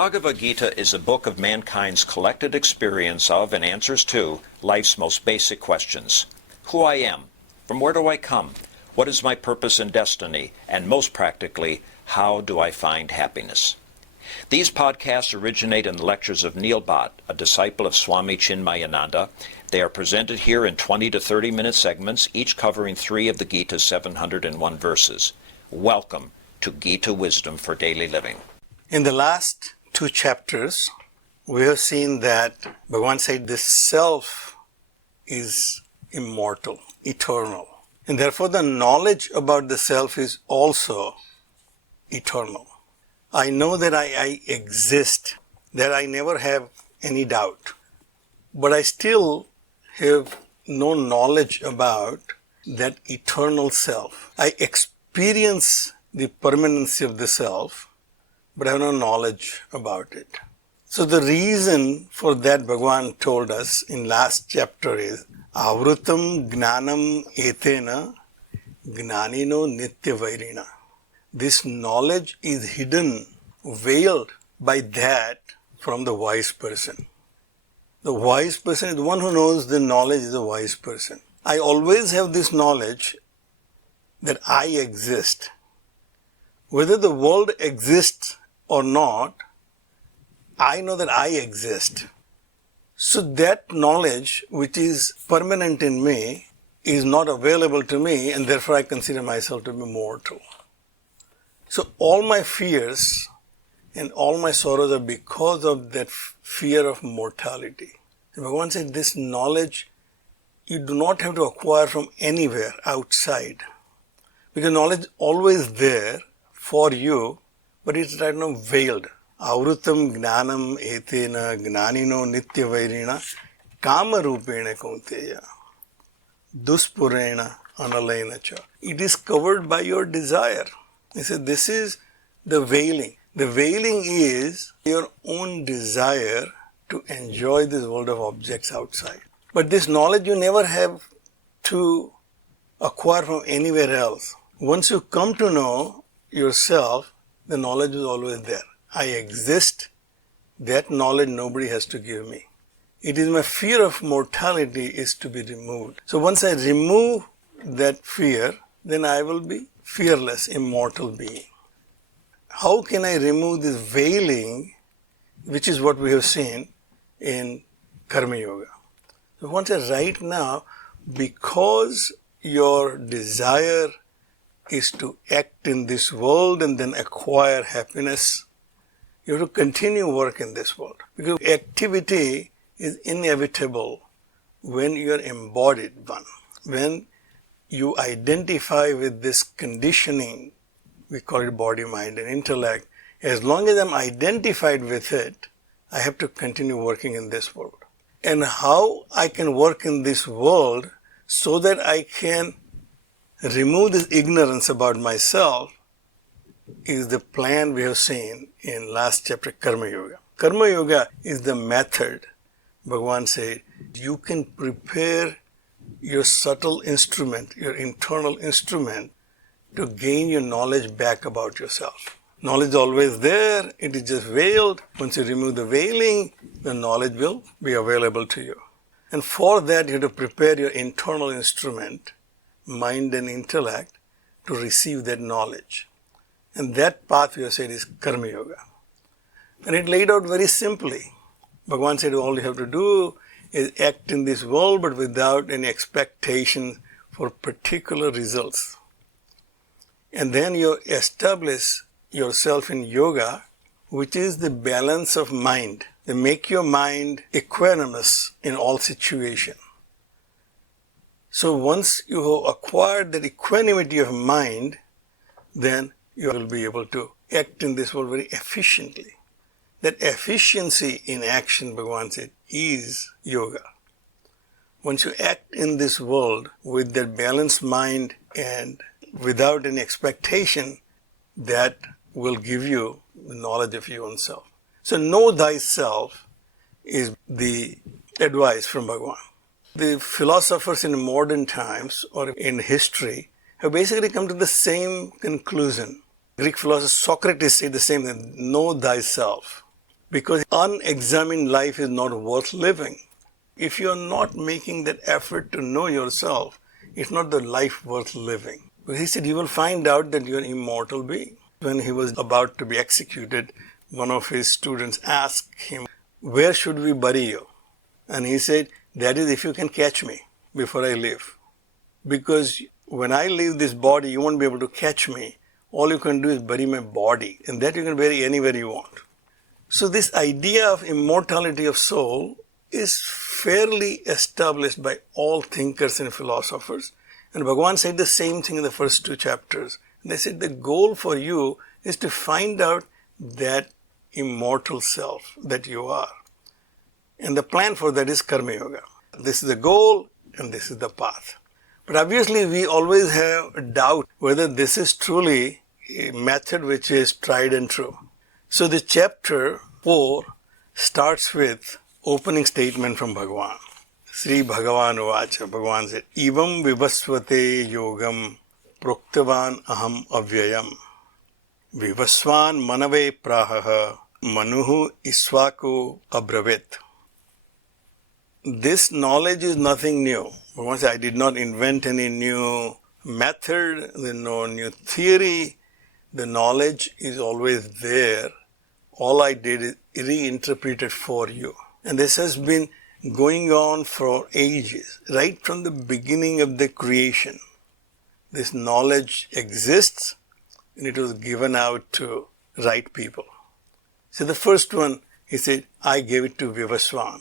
Bhagavad Gita is a book of mankind's collected experience of and answers to life's most basic questions. Who I am, from where do I come, what is my purpose and destiny, and most practically, how do I find happiness? These podcasts originate in the lectures of Neil Bhatt, a disciple of Swami Chinmayananda. They are presented here in 20 to 30-minute segments, each covering 3 of the Gita's 701 verses. Welcome to Gita Wisdom for Daily Living. In the last 2 chapters, we have seen that Bhagavan said this self is immortal, eternal. And therefore the knowledge about the self is also eternal. I know that I exist, that I never have any doubt. But I still have no knowledge about that eternal self. I experience the permanency of the self, but I have no knowledge about it. So the reason for that Bhagavan told us in last chapter is Avrutam Gnanam Etena Gnanino Nitya Vairina. This knowledge is hidden, veiled by that from the wise person. The wise person is the one who knows the knowledge is a wise person. I always have this knowledge that I exist. Whether the world exists or not, I know that I exist. So that knowledge which is permanent in me is not available to me, and therefore I consider myself to be mortal. So all my fears and all my sorrows are because of that fear of mortality. And Bhagavan said this knowledge you do not have to acquire from anywhere outside. Because knowledge is always there for you, but it's right now veiled. Avrutam gnanam etena gnanino nitya vairina kama rupena kaunteya duspurena analena cha. It is covered by your desire. He said this is the veiling. The veiling is your own desire to enjoy this world of objects outside. But this knowledge you never have to acquire from anywhere else. Once you come to know yourself, the knowledge is always there. I exist. That knowledge nobody has to give me. It is my fear of mortality is to be removed. So once I remove that fear, then I will be fearless, immortal being. How can I remove this veiling, which is what we have seen in Karma Yoga? So once right now, because your desire is to act in this world and then acquire happiness, you have to continue work in this world. Because activity is inevitable when you are embodied one. When you identify with this conditioning, we call it body, mind and intellect. As long as I'm identified with it, I have to continue working in this world. And how I can work in this world so that I can remove this ignorance about myself is the plan we have seen in last chapter, Karma Yoga. Karma Yoga is the method. Bhagavan said, you can prepare your subtle instrument, your internal instrument, to gain your knowledge back about yourself. Knowledge is always there, it is just veiled. Once you remove the veiling, the knowledge will be available to you. And for that, you have to prepare your internal instrument, mind and intellect, to receive that knowledge. And that path, we have said, is Karma Yoga. And it laid out very simply. Bhagavan said all you have to do is act in this world, but without any expectation for particular results. And then you establish yourself in yoga, which is the balance of mind. They make your mind equanimous in all situations. So once you have acquired that equanimity of mind, then you will be able to act in this world very efficiently. That efficiency in action, Bhagavan said, is yoga. Once you act in this world with that balanced mind and without any expectation, that will give you the knowledge of your own self. So know thyself is the advice from Bhagavan. The philosophers in modern times or in history have basically come to the same conclusion. Greek philosopher Socrates said the same thing, know thyself. Because unexamined life is not worth living. If you are not making that effort to know yourself, it's not the life worth living. But he said, you will find out that you are an immortal being. When he was about to be executed, one of his students asked him, where should we bury you? And he said, that is if you can catch me before I leave. Because when I leave this body, you won't be able to catch me. All you can do is bury my body, and that you can bury anywhere you want. So this idea of immortality of soul is fairly established by all thinkers and philosophers. And Bhagavan said the same thing in the first 2 chapters. They said the goal for you is to find out that immortal self that you are. And the plan for that is Karma Yoga. This is the goal and this is the path. But obviously we always have a doubt whether this is truly a method which is tried and true. So the chapter 4 starts with opening statement from Bhagavan. Sri Bhagavan Uvacha, Bhagavan said, Evam vivasvate yogam proktavan aham avyayam vivasvan manave prahaha manuhu isvaku abravit. This knowledge is nothing new. Bhagavan said, I did not invent any new method, there's no new theory. The knowledge is always there. All I did is reinterpret it for you. And this has been going on for ages, right from the beginning of the creation. This knowledge exists and it was given out to right people. So the first one, he said, I gave it to Vivaswan,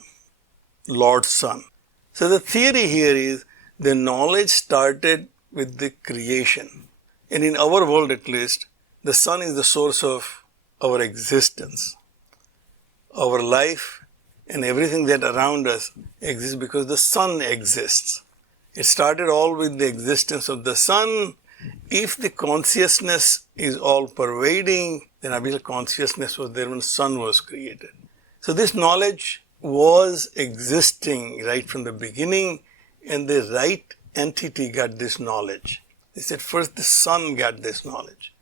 Lord's son. So the theory here is the knowledge started with the creation. And in our world at least, the sun is the source of our existence. Our life and everything that around us exists because the sun exists. It started all with the existence of the sun. If the consciousness is all pervading, then obviously consciousness was there when sun was created. So this knowledge was existing right from the beginning, and the right entity got this knowledge. They said first the sun got this knowledge.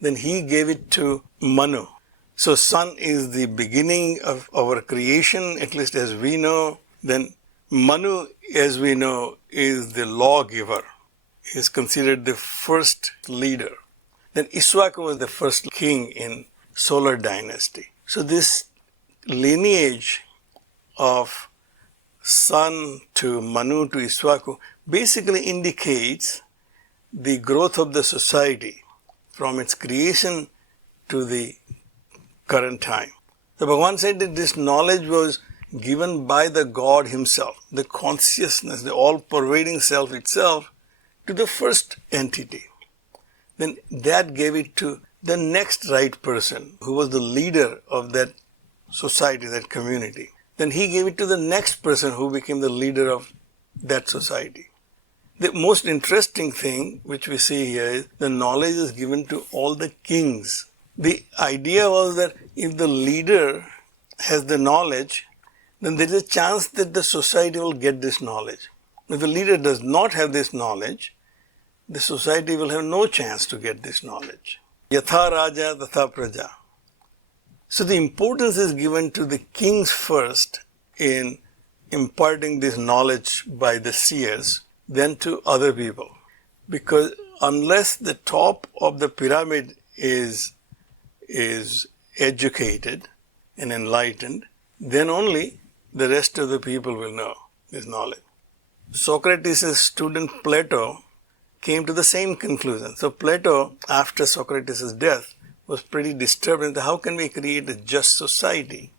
Then he gave it to Manu. So sun is the beginning of our creation, at least as we know. Then Manu, as we know, is the lawgiver. He is considered the first leader. Then Iswaka was the first king in solar dynasty. So this lineage of sun to Manu to Iswaku basically indicates the growth of the society from its creation to the current time. So Bhagavan said that this knowledge was given by the God himself, the consciousness, the all-pervading self itself, to the first entity. Then that gave it to the next right person, who was the leader of that society, that community. Then he gave it to the next person who became the leader of that society. The most interesting thing which we see here is the knowledge is given to all the kings. The idea was that if the leader has the knowledge, then there is a chance that the society will get this knowledge. If the leader does not have this knowledge, the society will have no chance to get this knowledge. Yatha Raja Tatha Praja. So the importance is given to the kings first in imparting this knowledge by the seers, then to other people. Because unless the top of the pyramid is educated and enlightened, then only the rest of the people will know this knowledge. Socrates' student Plato came to the same conclusion. So Plato, after Socrates' death, was pretty disturbed and how can we create a just society?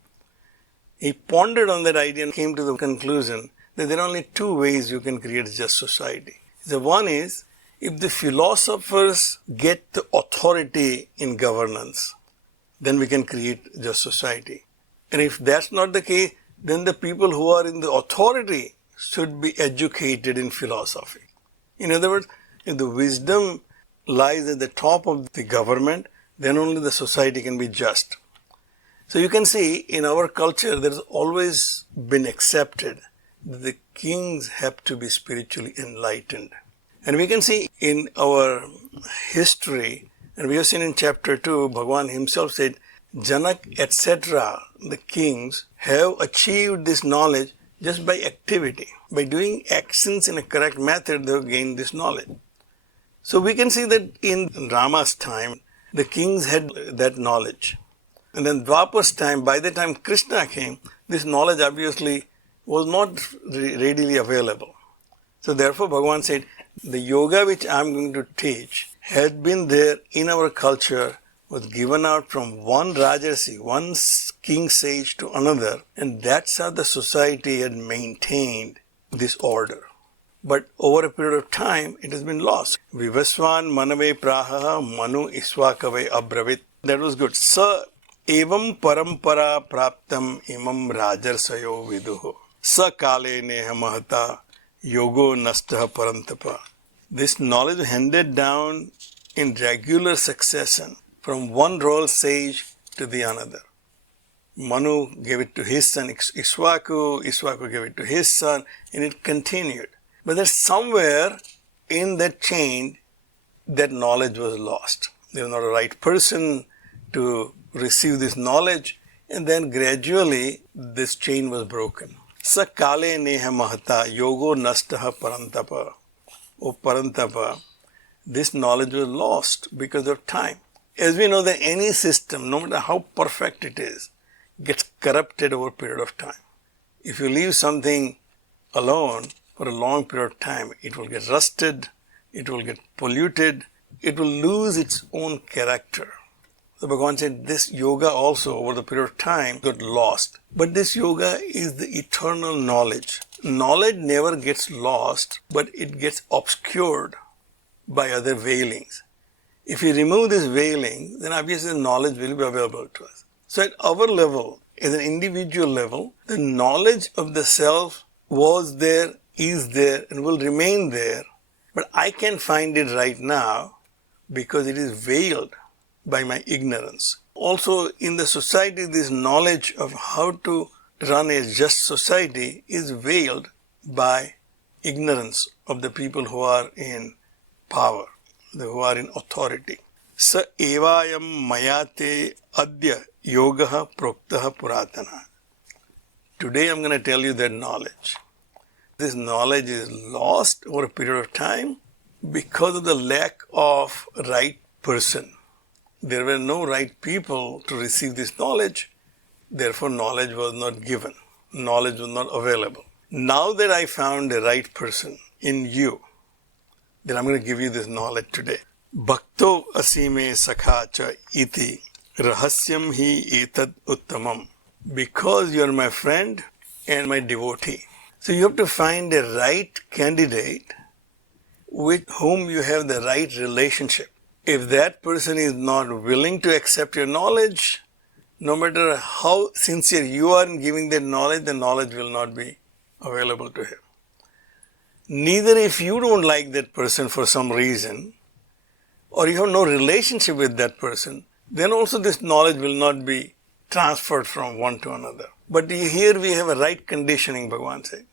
He pondered on that idea and came to the conclusion that there are only two ways you can create a just society. The one is, if the philosophers get the authority in governance, then we can create a just society. And if that's not the case, then the people who are in the authority should be educated in philosophy. In other words, if the wisdom lies at the top of the government, then only the society can be just. So you can see in our culture there has always been accepted that the kings have to be spiritually enlightened. And we can see in our history, and we have seen in chapter 2, Bhagavan himself said, Janak, etc., the kings have achieved this knowledge just by activity. By doing actions in a correct method, they have gained this knowledge. So we can see that in Rama's time, the kings had that knowledge. And then Dwapar's time, by the time Krishna came, this knowledge obviously was not readily available. So therefore Bhagavan said, the yoga which I am going to teach had been there in our culture, was given out from one Rajarsi, one king sage to another, and that's how the society had maintained this order. But over a period of time, it has been lost. Vivaswan manave praha manu iswakave abravit. That was good. Sa evam parampara praptam imam rajarsayo viduho. Sa kale neha mahata yogo nastha parantapa. This knowledge handed down in regular succession from one royal sage to the another. Manu gave it to his son Iswaku, Iswaku gave it to his son, and it continued. But there's somewhere in that chain that knowledge was lost. There was not a right person to receive this knowledge, and then gradually this chain was broken. Sa kale neha mahata yogo nastaha parantapa. O parantapa, this knowledge was lost because of time. As we know that any system, no matter how perfect it is, gets corrupted over a period of time. If you leave something alone for a long period of time, it will get rusted, it will get polluted, it will lose its own character. So Bhagavan said this yoga also over the period of time got lost. But this yoga is the eternal knowledge. Knowledge never gets lost, but it gets obscured by other veilings. If we remove this veiling, then obviously the knowledge will be available to us. So at our level, at an individual level, the knowledge of the self was there, is there, and will remain there. But I can't find it right now because it is veiled by my ignorance. Also, in the society, this knowledge of how to run a just society is veiled by ignorance of the people who are in power, who are in authority. Sa evayam mayate adya yogaha proktaha puratana. Today I'm going to tell you that knowledge. This knowledge is lost over a period of time because of the lack of right person. There were no right people to receive this knowledge, therefore knowledge was not given. Knowledge was not available. Now that I found the right person in you, then I'm going to give you this knowledge today. Bhakto asime sakhacha iti rahasyam hi etad uttamam. Because you are my friend and my devotee. So you have to find a right candidate with whom you have the right relationship. If that person is not willing to accept your knowledge, no matter how sincere you are in giving that knowledge, the knowledge will not be available to him. Neither if you don't like that person for some reason, or you have no relationship with that person, then also this knowledge will not be transferred from one to another. But here we have a right conditioning, Bhagavan said.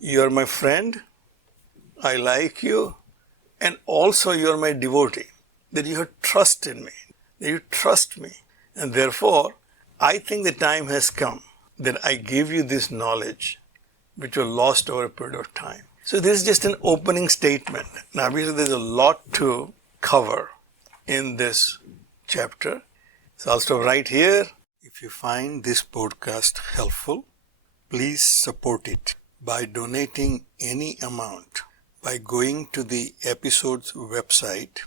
You are my friend, I like you, and also you are my devotee. That you have trust in me, that you trust me. And therefore, I think the time has come that I give you this knowledge which was lost over a period of time. So this is just an opening statement. Now obviously there's a lot to cover in this chapter. So I'll stop right here. If you find this podcast helpful, please support it by donating any amount by going to the episode's website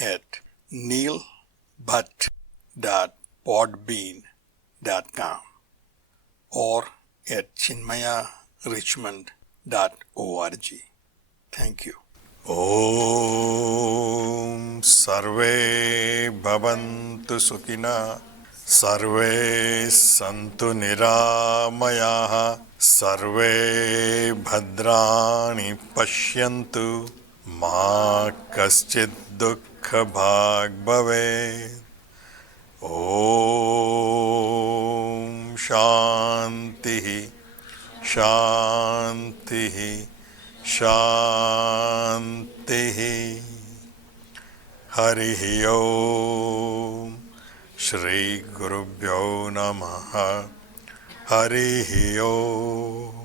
at neilbhatt.podbean.com or at chinmayarichmond.org. Thank you. Om Sarve Bhavantu Sukhina Sarve Santu Niramayaha Sarve Bhadrani Pashyantu Ma Kaschid Dukkha Bhag Bhaved. Om Shantihi Shantihi Shantihi. Harihi Om. Shri Gurubhyo Namaha Harihi Om.